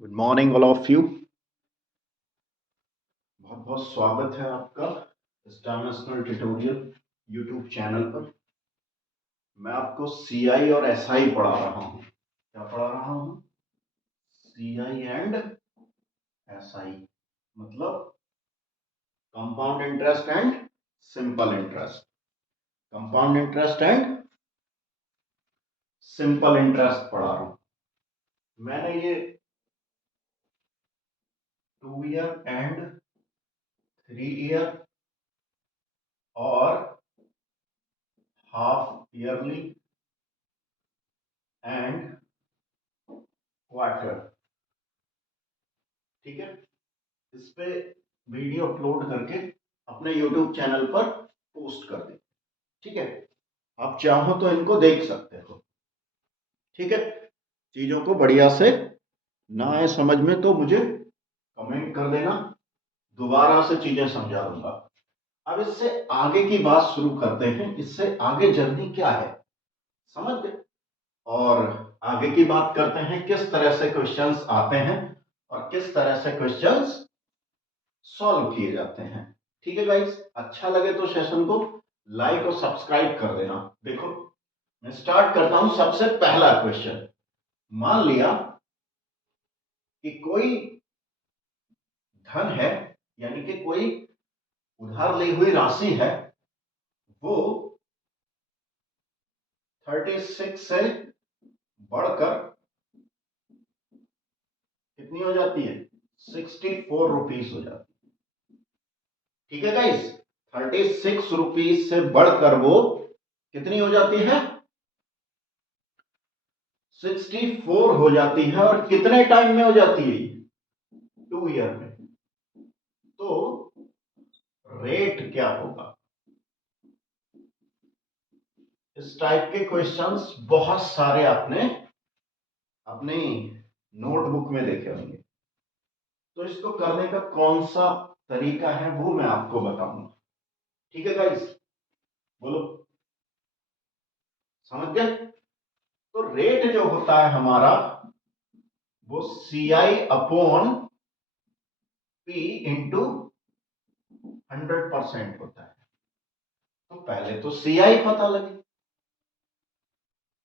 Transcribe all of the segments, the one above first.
Good morning all of you. बहुत बहुत स्वागत है आपका इस डायमेंशनल ट्यूटोरियल यूट्यूब चैनल पर। मैं आपको सीआई और एसआई पढ़ा रहा हूँ। क्या पढ़ा रहा हूँ? सीआई एंड एसआई, मतलब compound interest and simple interest. Compound interest and simple interest पढ़ा रहा हूँ। मैंने ये 2 ईयर एंड 3 ईयर और हाफ ईयरली एंड क्वार्टर, ठीक है, इस पे वीडियो अपलोड करके अपने YouTube चैनल पर पोस्ट कर दें। ठीक है, आप चाहो तो इनको देख सकते हो। ठीक है, चीजों को बढ़िया से ना आए समझ में तो मुझे कमेंट कर देना, दोबारा से चीजें समझा दूंगा। अब इससे आगे की बात शुरू करते हैं। इससे आगे जर्नी क्या है समझ गए, और आगे की बात करते हैं किस तरह से क्वेश्चंस आते हैं और किस तरह से क्वेश्चंस सॉल्व किए जाते हैं। ठीक है गाइस, अच्छा लगे तो सेशन को लाइक और सब्सक्राइब कर देना। देखो, मैं स्टार्ट करता हूं। सबसे पहला क्वेश्चन, मान लिया कि कोई धन है, यानी कि कोई उधार ली हुई राशि है, वो 36 से बढ़कर कितनी हो जाती है? 64 रुपीज हो जाती है। ठीक है गाइस, 36 रुपीज से बढ़कर वो कितनी हो जाती है? 64 हो जाती है। और कितने टाइम में हो जाती है? 2 ईयर में। तो रेट क्या होगा? इस टाइप के क्वेश्चंस बहुत सारे आपने अपनी नोटबुक में देखे होंगे। तो इसको करने का कौन सा तरीका है वो मैं आपको बताऊंगा। ठीक है गाइस, बोलो, समझ गए? तो रेट जो होता है हमारा, वो CI अपॉन P इंटू 100% होता है। तो पहले तो CI पता लगे।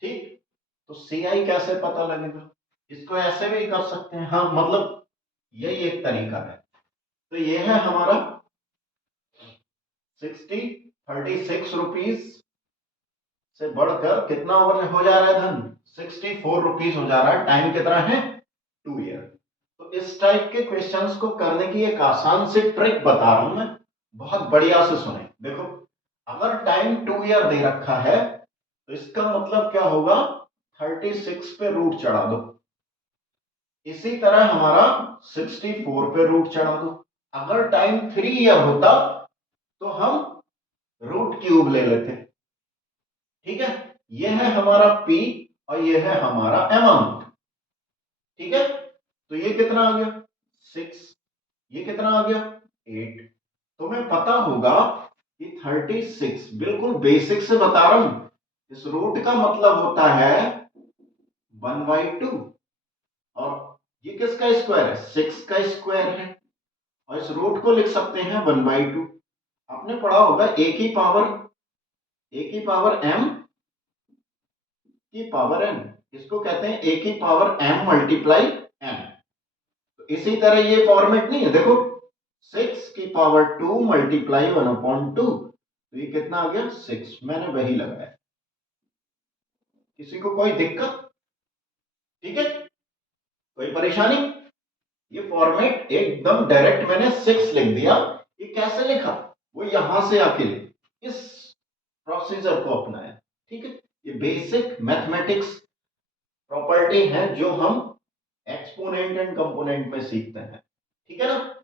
ठीक, तो CI कैसे पता लगेगा? इसको ऐसे भी कर सकते हैं, हाँ, मतलब यही एक तरीका है। तो ये है हमारा 36 रुपीज से बढ़कर कितना ओवर हो जा रहा है धन? 64 रुपीज हो जा रहा है। टाइम कितना है? 2 ईयर। तो इस टाइप के क्वेश्चंस को करने की एक आसान सी ट्रिक बता रहा हूं मैं, बहुत बढ़िया से सुने। देखो, अगर टाइम 2 ईयर दे रखा है तो इसका मतलब क्या होगा? 36 पे रूट चढ़ा दो। इसी तरह हमारा 64 पे रूट चढ़ा दो। अगर टाइम 3 ईयर होता तो हम रूट क्यूब ले लेते। ठीक है, यह है हमारा P और यह है हमारा अमाउंट। ठीक है, तो ये कितना आ गया? 6। ये कितना आ गया? 8। तुम्हें पता होगा कि 36 बिल्कुल बेसिक से बता रहा हूं, इस रूट का मतलब होता है 1/2। और ये किसका स्क्वायर है? 6 का स्क्वायर है। और इस रूट को लिख सकते हैं 1/2। आपने पढ़ा होगा ए की पावर m की पावर n, इसको कहते हैं ए की पावर m मल्टीप्लाई n। तो इसी तरह ये फॉर्मेट नहीं है, देखो, 6 की पावर 2 मल्टीप्लाई 1/2। तो ये कितना आ गया? 6। मैंने वही लगाया। किसी को कोई दिक्कत? ठीक है, कोई परेशानी? ये फॉर्मेट एकदम डायरेक्ट, मैंने 6 लिख दिया। ये कैसे लिखा? वो यहां से आके इस प्रोसीजर को अपनाया। ठीक है, ये बेसिक मैथमेटिक्स प्रॉपर्टी है जो हम एक्सपोनेंट एंड कंपोनेंट में सीखते हैं। ठीक है ना,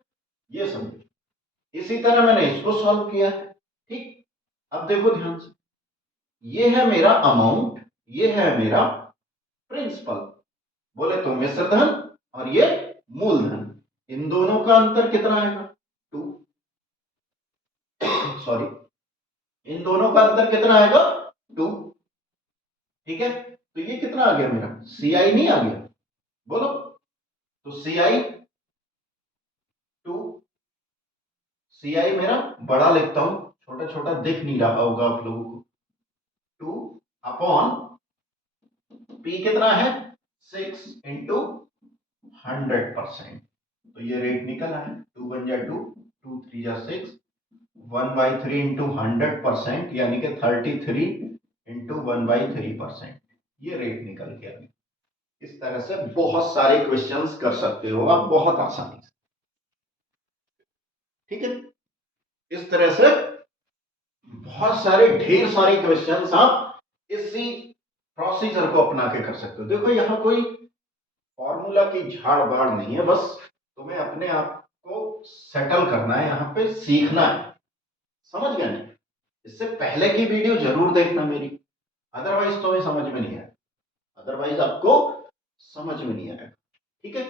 ये समझो। इसी तरह मैंने इसको सॉल्व किया है। ठीक, अब देखो ध्यान से, ये है मेरा अमाउंट, ये है मेरा प्रिंसिपल, बोले तो मिश्र धन, और ये मूलधन। इन दोनों का अंतर कितना आएगा? 2। सॉरी, इन दोनों का अंतर कितना आएगा? 2। ठीक है, तो ये कितना आ गया मेरा? CI नहीं आ गया? बोलो, तो सी आई मेरा बड़ा लिखता हूं, छोटा छोटा दिख नहीं रहा होगा आप लोगों को। 2 अपॉन पी कितना है 6 इंटू 100%। तो ये रेट निकल आया, 2 1 जा 2, 2 3 जा 6, 1/3 इंटू 100%, यानी कि 33 इंटू 1/3%। ये रेट निकल के आ गया। इस तरह से बहुत सारे क्वेश्चंस कर सकते हो आप बहुत आसानी से, ठीक है। इस तरह से बहुत सारे ढेर सारे क्वेश्चंस आप इसी प्रोसीजर को अपना के कर सकते हो। देखो यहां कोई फॉर्मूला की झाड़ बाड़ नहीं है, बस तुम्हें अपने आप को सेटल करना है, यहां पे सीखना है। समझ गए ना? इससे पहले की वीडियो जरूर देखना मेरी, अदरवाइज तुम्हें समझ में नहीं आएगा, अदरवाइज आपको समझ में नहीं आएगा, ठीक है।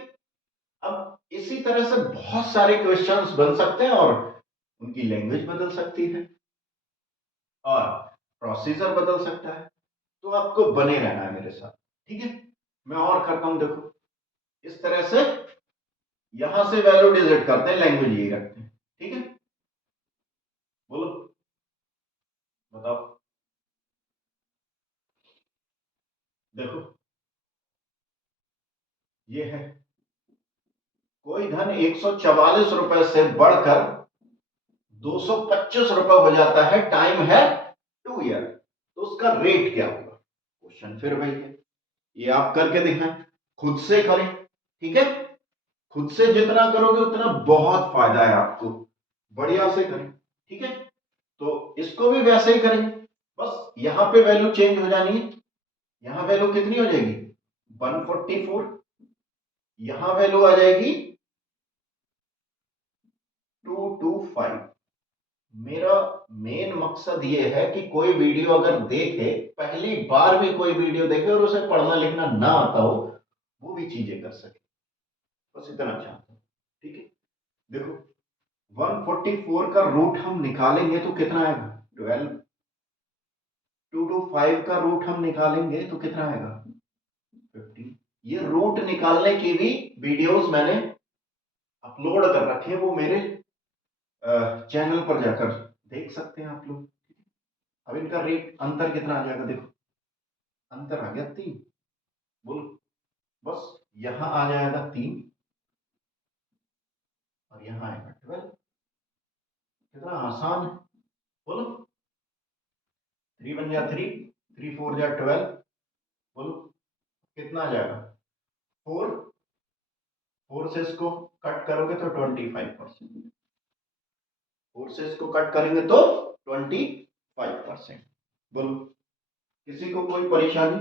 अब इसी तरह से बहुत सारे क्वेश्चंस बन सकते हैं और उनकी लैंग्वेज बदल सकती है और प्रोसीजर बदल सकता है। तो आपको बने रहना है मेरे साथ, ठीक है। मैं और करता हूं, देखो इस तरह से यहां से वैल्यू डिजिट करते हैं, लैंग्वेज यही रखते हैं, ठीक है। बोलो, बताओ। देखो ये है, कोई धन 144 रुपए से बढ़कर 225 रुपए हो जाता है, टाइम है 2 ईयर, तो उसका रेट क्या होगा? क्वेश्चन फिर वही है, ये आप करके दिखाएं, खुद से करें, ठीक है। खुद से जितना करोगे उतना बहुत फायदा है आपको, बढ़िया से करें, ठीक है। तो इसको भी वैसे ही करेंगे, बस यहां पे वैल्यू चेंज हो जानी है। यहां वैल्यू कितनी हो जाएगी 144, यहां वैल्यू आ जाएगी 225। मेरा मेन मकसद ये है कि कोई वीडियो अगर देखे, पहली बार भी कोई वीडियो देखे और उसे पढ़ना लिखना ना आता हो, वो भी चीजें कर सके, बस इतना चाहता हूं, ठीक है। देखो 144 का रूट हम निकालेंगे तो कितना आएगा 12, 225 का रूट हम निकालेंगे तो कितना आएगा 15। ये रूट निकालने की भी वीडियोस मैंने अपलोड कर रखे हैं, वो मेरे चैनल पर जाकर देख सकते हैं आप लोग। अब इनका रेट अंतर कितना आ जाएगा, देखो अंतर आ गया 3, बोलो, बस यहां आ जाएगा 3 और यहां आएगा 12। कितना आसान है, बोलो। 3 1 जा 3, 3 4 जा 12, बोलो कितना आ जाएगा 4, 4 से इसको कट करोगे तो 25%, 4 से इसको कट करेंगे तो 25%। बोलो, किसी को कोई परेशानी,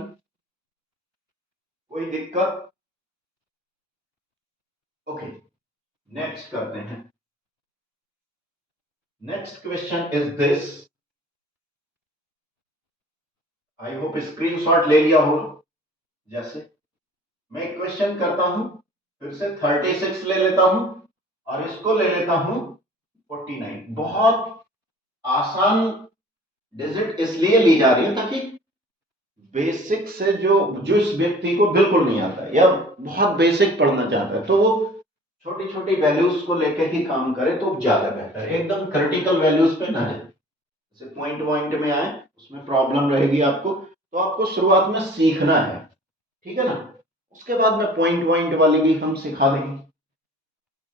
कोई दिक्कत? ओके, नेक्स्ट करते हैं। Next question is this, I hope screenshot ले लिया हो। जैसे मैं क्वेश्चन करता हूं, फिर से 36 ले लेता हूं और इसको ले लेता हूं 49। बहुत आसान डिजिट इसलिए ली जा रही है ताकि बेसिक से जो जिस व्यक्ति को बिल्कुल नहीं आता है या बहुत बेसिक पढ़ना चाहता है, तो वो छोटी छोटी वैल्यूज को लेकर ही काम करे तो ज्यादा बेहतर है, एकदम क्रिटिकल वैल्यूज पे ना जाए। जैसे पॉइंट पॉइंट में आए उसमें प्रॉब्लम रहेगी आपको, तो आपको शुरुआत में सीखना है, ठीक है ना। उसके बाद में पॉइंट पॉइंट वाली भी हम सिखा देंगे,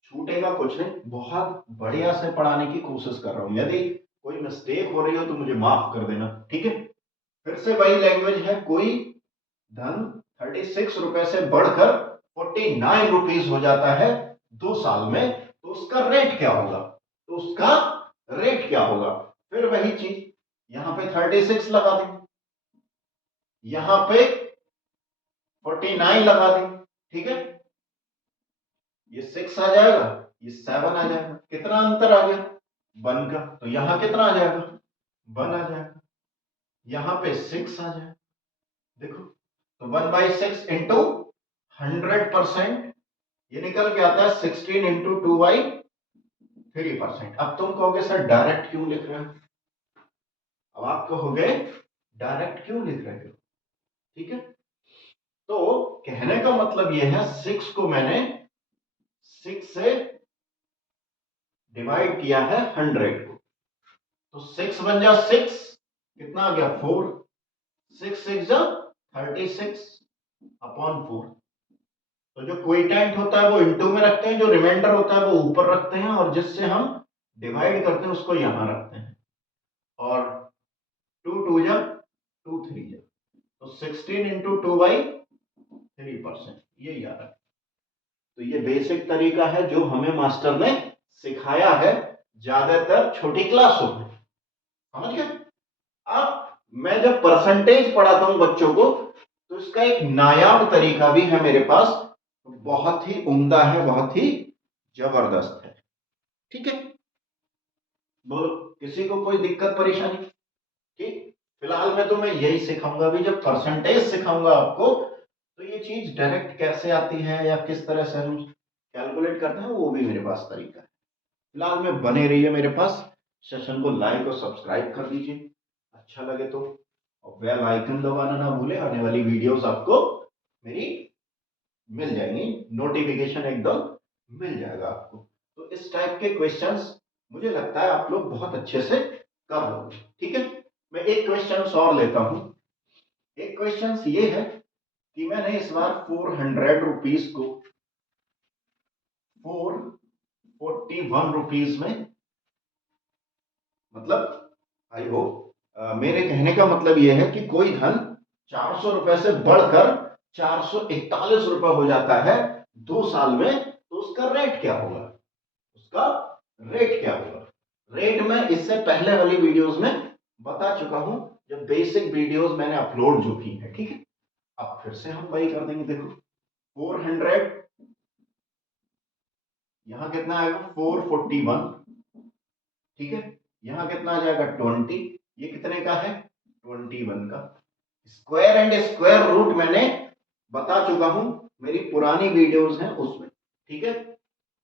छूटेगा कुछ नहीं, बहुत बढ़िया से पढ़ाने की कोशिश कर रहा हूं। यदि कोई मिस्टेक हो रही हो तो मुझे माफ कर देना, ठीक है। फिर से वही लैंग्वेज है, कोई धन 36 रुपए से बढ़कर 49 रुपीज हो जाता है 2 साल में, तो उसका रेट क्या होगा, तो उसका रेट क्या होगा? फिर वही चीज, यहां पे 36 लगा देंगे, यहां पे 49 लगा देंगे, ठीक है। ये 6 आ जाएगा, ये 7 आ जाएगा, कितना अंतर आ गया 1 का, तो यहां कितना आ जाएगा 1 आ जाएगा, यहां पे 6 आ जाएगा। देखो तो 1/6 इंटू 100%, ये निकल के आता है 16 इंटू 2/3%। अब तुम कहोगे सर डायरेक्ट क्यों लिख रहे हो, अब आप कहोगे डायरेक्ट क्यों लिख रहे हो, ठीक है। तो कहने का मतलब यह है 6 को मैंने 6 से डिवाइड किया है 100 को, तो 6 बन जा 6, कितना आ गया 4, 6 6 जा 36 अपॉन 4। तो जो क्विटेंट होता है वो इनटू में रखते हैं, जो रिमाइंडर होता है वो ऊपर रखते हैं, और जिससे हम डिवाइड करते हैं उसको यहां रखते हैं। और 2 2 जा 2 3 जा, तो 16 इंटू 2/3%, ये याद है। तो ये बेसिक तरीका है जो हमें मास्टर ने सिखाया है ज्यादातर छोटी क्लासों में, समझ गए। अब मैं जब परसेंटेज पढ़ाता हूं बच्चों को, तो इसका एक नायाब तरीका भी है मेरे पास, बहुत ही उम्दा है, बहुत ही जबरदस्त है। ठीक है, बोलो किसी को कोई दिक्कत परेशानी? ठीक, फिलहाल में तो मैं यही सिखाऊंगा भी, जब परसेंटेज सिखाऊंगा आपको, तो ये चीज डायरेक्ट कैसे आती है या किस तरह से हम कैलकुलेट करते हैं, वो भी मेरे पास तरीका है। फिलहाल में बने रहिए मेरे पास, सेशन को लाइक और सब्सक्राइब कर दीजिए, अच्छा लगे तो, और बेल आइकन दबाना ना भूले, आने वाली वीडियोस आपको मेरी मिल जाएंगी, नोटिफिकेशन एकदम मिल जाएगा आपको। तो इस टाइप के क्वेश्चंस मुझे लगता है आप लोग बहुत अच्छे से कर लोगे। ठीक है, मैं एक क्वेश्चन और लेता हूं। एक क्वेश्चन ये है कि मैंने इस बार 400 रुपीज को 441 रुपीज में, मतलब आई होप मेरे कहने का मतलब यह है कि कोई धन 400 रुपए से बढ़कर 441 रुपए हो जाता है 2 साल में, तो उसका रेट क्या होगा? उसका रेट क्या होगा? रेट मैं इससे पहले वाली वीडियोस में बता चुका हूं, जब बेसिक वीडियोस मैंने अपलोड जो की है। ठीक है, अब फिर से हम वही कर देंगे। देखो 400, यहां कितना आएगा 441, ठीक है, यहां कितना आ जाएगा 20, ये कितने का है 21 का। स्क्वायर एंड स्क्वायर रूट मैंने बता चुका हूं, मेरी पुरानी वीडियोस हैं उसमें। ठीक है,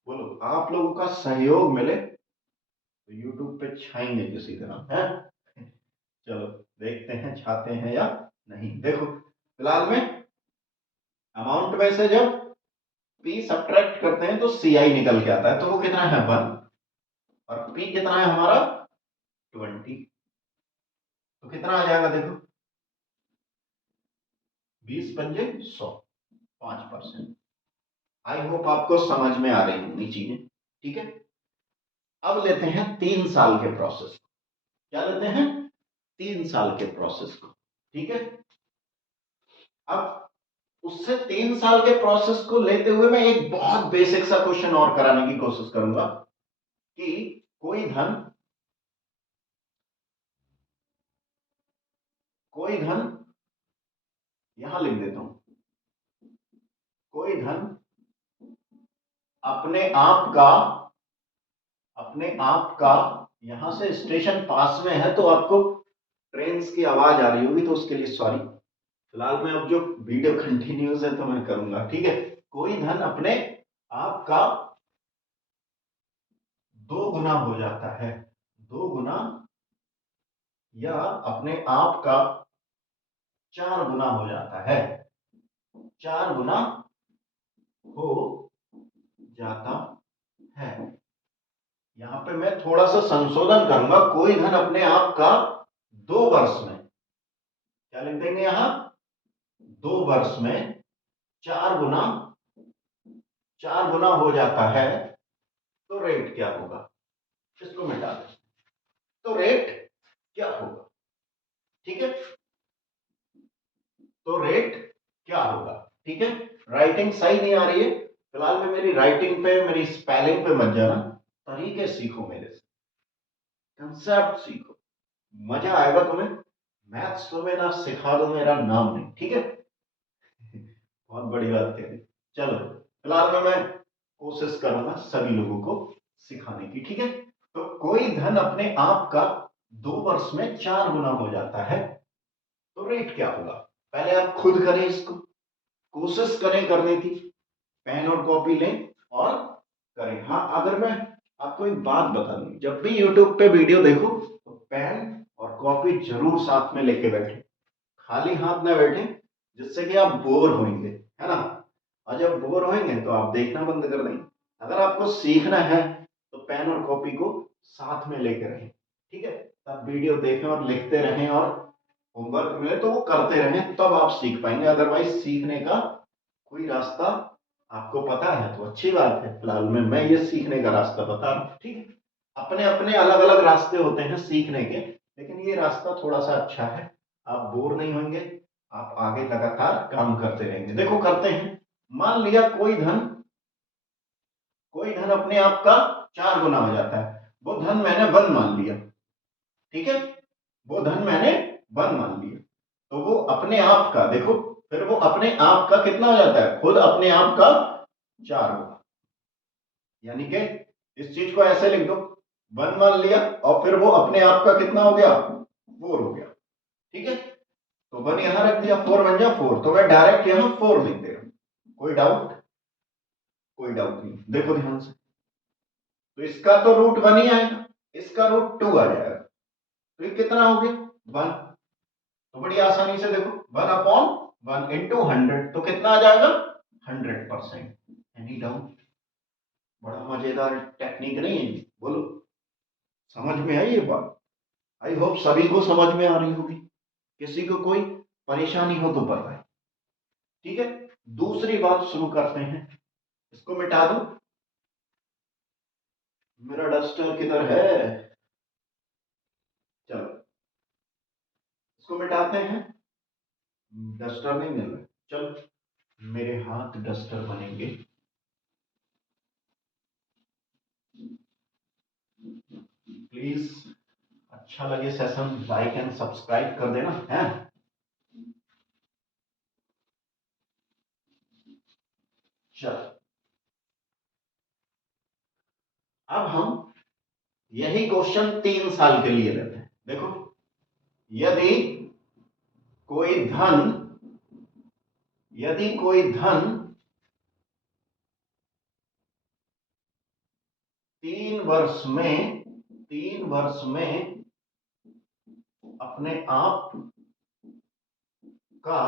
बोलो आप लोगों का सहयोग मिले तो यूट्यूब पे छाएंगे किसी तरह है। चलो देखते हैं छाते हैं या नहीं। देखो फिलहाल में अमाउंट में से जब पी सब्ट्रैक्ट करते हैं तो सी आई निकल के आता है, तो वो कितना है 1, और पी कितना है हमारा 20, तो कितना आ जाएगा देखो 20 पंजे 100, 5%। आई होप आपको समझ में आ रही होंगी चीजें। ठीक है, अब लेते हैं 3 साल के प्रोसेस को। क्या लेते हैं 3 साल के प्रोसेस को। ठीक है, अब उससे 3 साल के प्रोसेस को लेते हुए मैं एक बहुत बेसिक सा क्वेश्चन और कराने की कोशिश करूंगा कि कोई धन यहां लिख देता हूं, कोई धन अपने आप का यहां से स्टेशन पास में है, तो आपको ट्रेन की आवाज आ रही होगी तो उसके लिए सॉरी। फिलहाल में अब जो वीडियो कंटिन्यूस है तो मैं करूंगा। ठीक है, कोई धन अपने आप का 2 गुना हो जाता है, 2 गुना, या अपने आप का 4 गुना हो जाता है, 4 गुना हो जाता है। यहां पे मैं थोड़ा सा संशोधन करूंगा, कोई धन अपने आप का 2 वर्ष में, क्या लिख देंगे यहां 2 वर्ष में 4 गुना, 4 गुना हो जाता है, तो रेट क्या होगा? इसको मिटा दें, तो रेट क्या होगा? ठीक है, तो रेट क्या होगा? ठीक है, राइटिंग सही नहीं आ रही है फिलहाल में, मेरी राइटिंग पे, मेरी स्पेलिंग पे मत जाना, तरीके सीखो मेरे से, कंसेप्ट सीखो, मजा आएगा तुम्हें। मैथ्स तुम्हें ना सिखा दो मेरा नाम नहीं। ठीक है, बहुत बड़ी बात कह दी। चलो फिलहाल में मैं कोशिश करूंगा सभी लोगों को सिखाने की। ठीक है, तो कोई धन अपने आप का 2 वर्ष में 4 गुना हो जाता है, तो रेट क्या होगा? पहले आप खुद करें इसको, कोशिश करें करने की, पेन और कॉपी लें और करें। हाँ, अगर मैं आपको एक बात बता दूं, जब भी यूट्यूब पे वीडियो देखो तो पेन और कॉपी जरूर साथ में लेके बैठे, खाली हाथ ना बैठे, जिससे कि आप बोर होंगे, है ना, और जब बोर होंगे तो आप देखना बंद कर देंगे, अगर आपको सीखना है तो पेन और कॉपी को साथ में लेकर रहें, ठीक है। तब वीडियो देखें और लिखते रहें, और होमवर्क मिले तो वो करते रहें, तब आप सीख पाएंगे। अदरवाइज सीखने का कोई रास्ता आपको पता है तो अच्छी बात है। फिलहाल में मैं ये सीखने का रास्ता बता रहा हूँ, ठीक है। अपने अपने अलग अलग रास्ते होते हैं सीखने के, लेकिन ये रास्ता थोड़ा सा अच्छा है। आप बोर नहीं होंगे, आप आगे लगातार काम करते रहेंगे। देखो करते हैं, मान लिया कोई धन अपने आप का 4 गुना हो जाता है। वो धन मैंने 1 मान लिया, ठीक है। वो धन मैंने 1 मान लिया, तो वो अपने आप का, देखो फिर वो अपने आप का कितना हो जाता है, खुद अपने आप का 4 गुना। यानी कि इस चीज को ऐसे लिख दो, 1 मान लिया और फिर वो अपने आप का कितना हो गया, 4 हो गया, ठीक है। तो 1 यहां रख दिया, 4 बन गया 4, तो मैं डायरेक्ट यहां 4 लिख दे रहा हूं। कोई डाउट? कोई डाउट नहीं, देखो ध्यान से। तो इसका तो रूट 1 ही आएगा, इसका रूट 2 आ जाएगा, तो ये कितना हो गया 1। तो बड़ी आसानी से देखो, 1/1 इंटू 100, तो कितना आ जाएगा 100%। Any doubt? बड़ा मजेदार टेक्निक नहीं है? बोलो, समझ में आई ये बात? आई होप सभी को समझ में आ रही होगी। किसी को कोई परेशानी हो तो बताएं, ठीक है। दूसरी बात शुरू करते हैं, इसको मिटा दूं? मेरा डस्टर किधर है? चलो इसको मिटाते हैं। डस्टर नहीं मिल रहा, चलो मेरे हाथ डस्टर बनेंगे। प्लीज अच्छा लगे सेशन, लाइक एंड सब्सक्राइब कर देना है। चलो अब हम यही क्वेश्चन 3 साल के लिए लेते हैं। देखो, यदि कोई धन यदि कोई धन 3 वर्ष में अपने आप का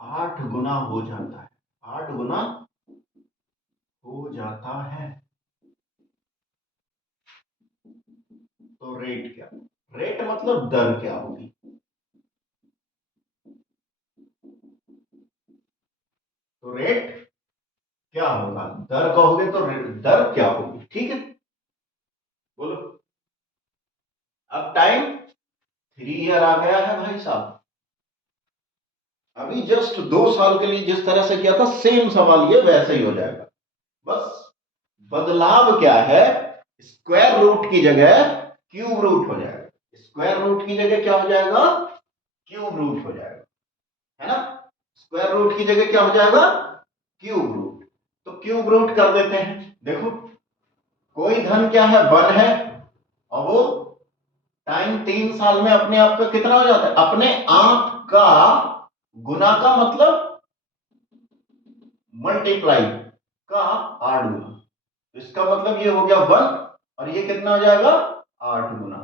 8 गुना हो जाता है, 8 गुना हो जाता है, तो रेट क्या? रेट मतलब दर क्या होगी? तो रेट क्या होगा? दर कहोगे तो दर क्या होगी, ठीक है। बोलो। अब टाइम 3 ईयर आ गया है भाई साहब। अभी जस्ट 2 साल के लिए जिस तरह से किया था, सेम सवाल ये वैसे ही हो जाएगा। बस बदलाव क्या है, स्क्वायर रूट की जगह क्यूब रूट हो जाएगा। स्क्वायर रूट की जगह क्या हो जाएगा, क्यूब रूट हो जाएगा, है ना। स्क्वायर रूट की जगह क्या हो जाएगा, क्यूब रूट। तो क्यूब रूट कर देते हैं। देखो कोई धन क्या है, 1 है, और वो टाइम 3 साल में अपने आप का कितना हो जाता है, अपने आप का गुना का मतलब मल्टीप्लाई का 8 गुना। तो इसका मतलब ये हो गया 1, और ये कितना हो जाएगा 8 गुना।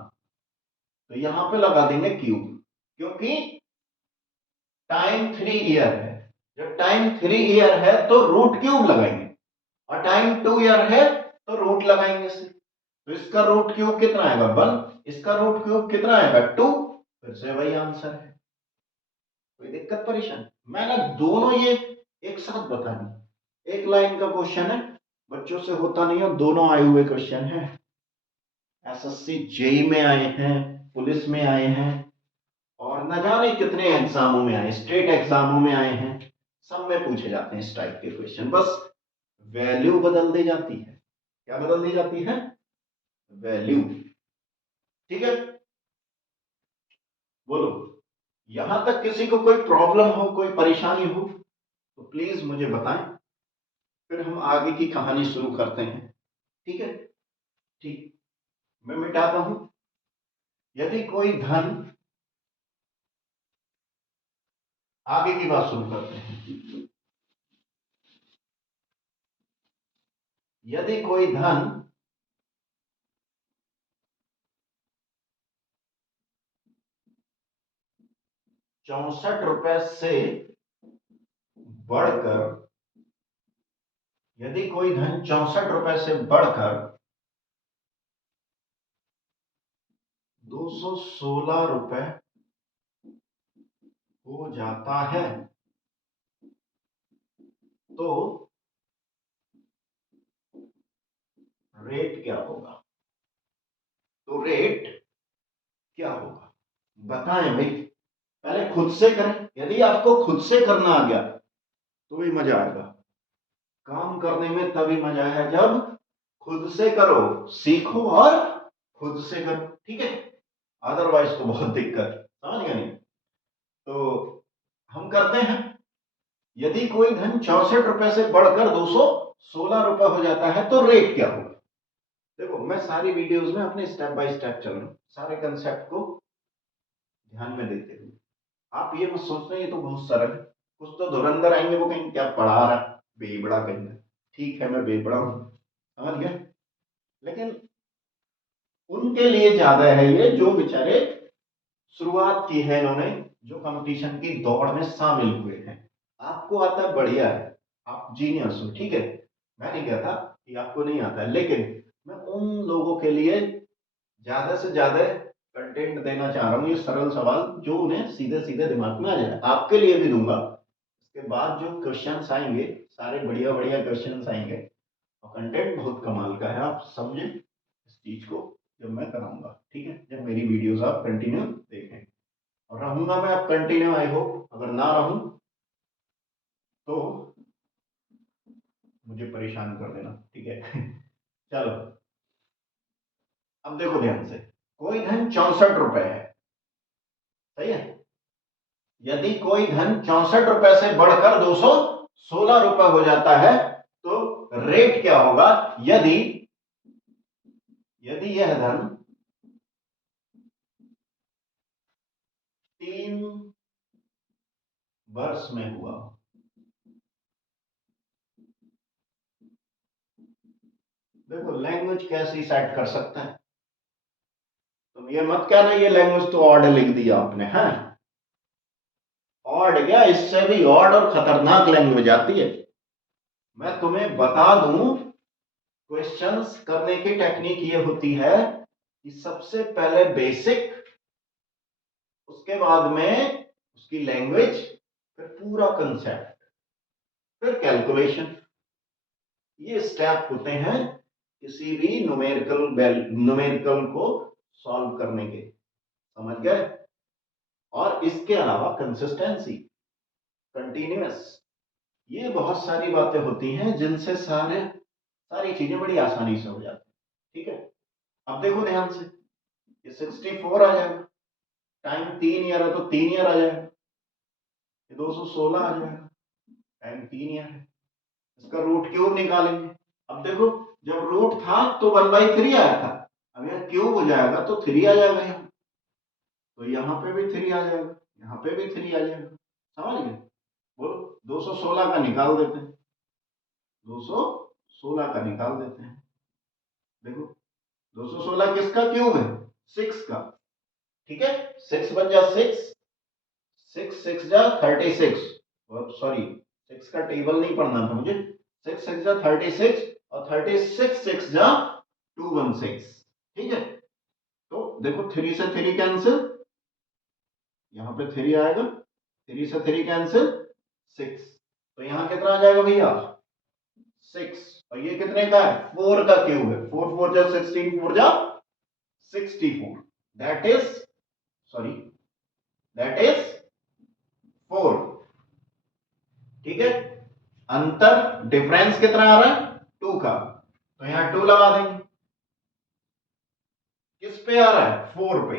तो यहां पे लगा देंगे क्यूब, क्योंकि टाइम 3 ईयर है। जब टाइम 3 ईयर है तो रूट क्यूब लगाएंगे, और टाइम 2 ईयर है तो रूट लगाएंगे से। तो इसका रूट क्यूब कितना आएगा 1, इसका रूट क्यूब कितना आएगा 2। फिर से वही आंसर है। कोई दिक्कत परेशानी? मैंने दोनों ये एक साथ बता दी। एक लाइन का क्वेश्चन है, बच्चों से होता नहीं है, दोनों आए हुए क्वेश्चन है। एसएससी जेई में आए हैं, पुलिस में आए हैं, और न जाने कितने एग्जामों में आए, स्टेट एग्जामों में आए हैं, सब में पूछे जाते हैं इस टाइप के क्वेश्चन। बस वैल्यू बदल दी जाती है। क्या बदल दी जाती है? वैल्यू, ठीक है। बोलो, यहां तक किसी को कोई प्रॉब्लम हो, कोई परेशानी हो तो प्लीज मुझे बताएं, फिर हम आगे की कहानी शुरू करते हैं, ठीक है। ठीक, मैं मिटाता हूं। यदि कोई धन, आगे की बात शुरू करते हैं। यदि कोई धन 64 रुपए से बढ़कर यदि कोई धन 64 रुपए से बढ़कर 216 रुपए हो जाता है तो रेट क्या होगा? तो रेट क्या होगा बताएं भाई। पहले खुद से करें, यदि आपको खुद से करना आ गया तो भी मजा आएगा। काम करने में तभी मजा है जब खुद से करो, सीखो और खुद से करो, ठीक है। अदरवाइज तो बहुत दिक्कत, समझ गए नहीं? तो हम करते हैं। यदि कोई धन 64 रुपए से बढ़कर 216 रुपए हो जाता है तो रेट क्या होगा? देखो मैं सारी वीडियोस में अपने स्टेप बाय स्टेप चल रहा हूं, सारे कंसेप्ट को ध्यान में देते हुए। आप ये मत सोचना ये तो बहुत सरल है, कुछ तो धुरंधर आएंगे वो कहीं क्या पढ़ा रहा है, बेबड़ा कहीं। ठीक है मैं बेबड़ा हूं, समझ गए, लेकिन उनके लिए ज्यादा है ये जो बेचारे शुरुआत की है इन्होंने, जो कंपटीशन की दौड़ में शामिल हुए हैं। आपको आता है बढ़िया है, आप जीनियस हो, ठीक है। मैं नहीं कहता कि आपको नहीं आता है, लेकिन मैं उन लोगों के लिए ज्यादा से ज्यादा कंटेंट देना चाह रहा हूँ, ये सरल सवाल जो उन्हें सीधे सीधे दिमाग में आ जाए। आपके लिए भी दूंगा, इसके बाद जो क्वेश्चंस आएंगे सारे बढ़िया बढ़िया क्वेश्चंस आएंगे और कंटेंट बहुत कमाल का है, आप समझे इस चीज को जब मैं कराऊंगा, ठीक है। जब मेरी वीडियोस आप कंटिन्यू देखें, और रहूंगा मैं आप कंटिन्यू, आई होप। अगर ना रहूं तो मुझे परेशान कर देना, ठीक है। चलो अब देखो ध्यान से, कोई धन 64 रुपए है, सही है। यदि कोई धन 64 रुपए से बढ़कर 216 रुपए हो जाता है तो रेट क्या होगा? यदि यदि यह धन 3 वर्ष में हुआ। देखो लैंग्वेज कैसी सेट कर सकते हैं, तुम ये मत कहना ये लैंग्वेज तो ऑड लिख दिया आपने, है ऑड क्या, इससे भी ऑड और खतरनाक लैंग्वेज आती है। मैं तुम्हें बता दूं, क्वेश्चंस करने की टेक्निक ये होती है कि सबसे पहले बेसिक, उसके बाद में उसकी लैंग्वेज, फिर पूरा कंसेप्ट, फिर कैलकुलेशन। ये स्टेप होते हैं किसी भी न्यूमेरिकल को सॉल्व करने के, समझ गए। और इसके अलावा कंसिस्टेंसी, कंटिन्यूअस, ये बहुत सारी बातें होती हैं जिनसे सारी चीजें बड़ी आसानी से हो जाती है, ठीक है। अब देखो ध्यान से, ये 64 आ जाएगा, टाइम 3 ईयर है तो 3 ईयर आ जाएगा, ये 216 आ जाएगा, टाइम 3 ईयर है। इसका रूट क्यूब निकालेंगे। अब देखो जब रूट था तो 1/3 आया था, अब यह क्यूब हो जाएगा तो 3 आ जाएगा यहाँ, तो यहाँ पे भी 3 आ जाएगा, यहाँ पे भी 3 आ जाएगा, समझ गए। बोलो 216 का निकाल देते हैं, 216 का निकाल देते हैं। देखो 216 किसका क्यूब है? 6 का, ठीक है। 6 बन जा 6, 6 6 जा 36, सॉरी 6 का टेबल नहीं पढ़ना था मुझे। 6 6 जा 36 और 36 6 जा 216, ठीक है। तो देखो 3 से 3 कैंसिल, यहाँ पे 3 आएगा, 3 से 3 कैंसिल 6, तो यहाँ कितना आ जाएगा भैया 6, और ये कितने का है 4 का क्यूब है, 4 4 जा 16, 4 जा 64, that is sorry that is 4, ठीक है। अंतर डिफरेंस कितना आ रहा है 2 का, तो यहां 2 लगा देंगे। किस पे आ रहा है 4 पे,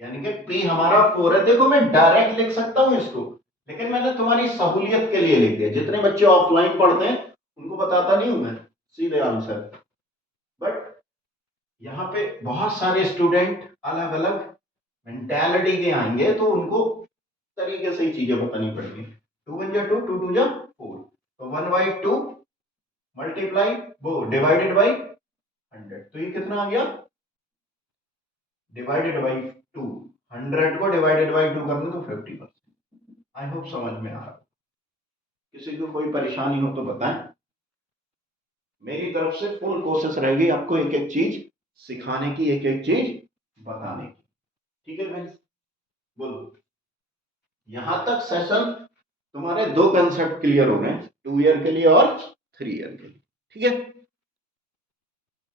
यानी कि P हमारा 4 है। देखो मैं डायरेक्ट लिख सकता हूं इसको, लेकिन मैंने तुम्हारी सहूलियत के लिए लिख दिया। जितने बच्चे ऑफलाइन पढ़ते हैं उनको बताता नहीं हूं मैं सीधे आंसर, बट यहाँ पे बहुत सारे स्टूडेंट अलग अलग मेंटालिटी के आएंगे तो उनको तरीके से ही चीजें बतानी पड़ेगी। 2 1 जा 2, 2 2 जा 4, तो 1/2 मल्टीप्लाई वो डिवाइडेड बाई 100, तो ये कितना आ गया डिवाइडेड बाई 2, 100 को डिवाइडेड बाई 2 करने तो 50%। आई होप समझ में आ रहा है। किसी को कोई परेशानी हो तो बताएं। मेरी तरफ से फुल कोशिश रहेगी आपको एक एक चीज सिखाने की, एक एक चीज बताने की। ठीक है फ्रेंड्स, बोलो। यहां तक सेशन तुम्हारे दो कंसेप्ट क्लियर हो गए, 2 ईयर के लिए और 3 ईयर के लिए। ठीक है।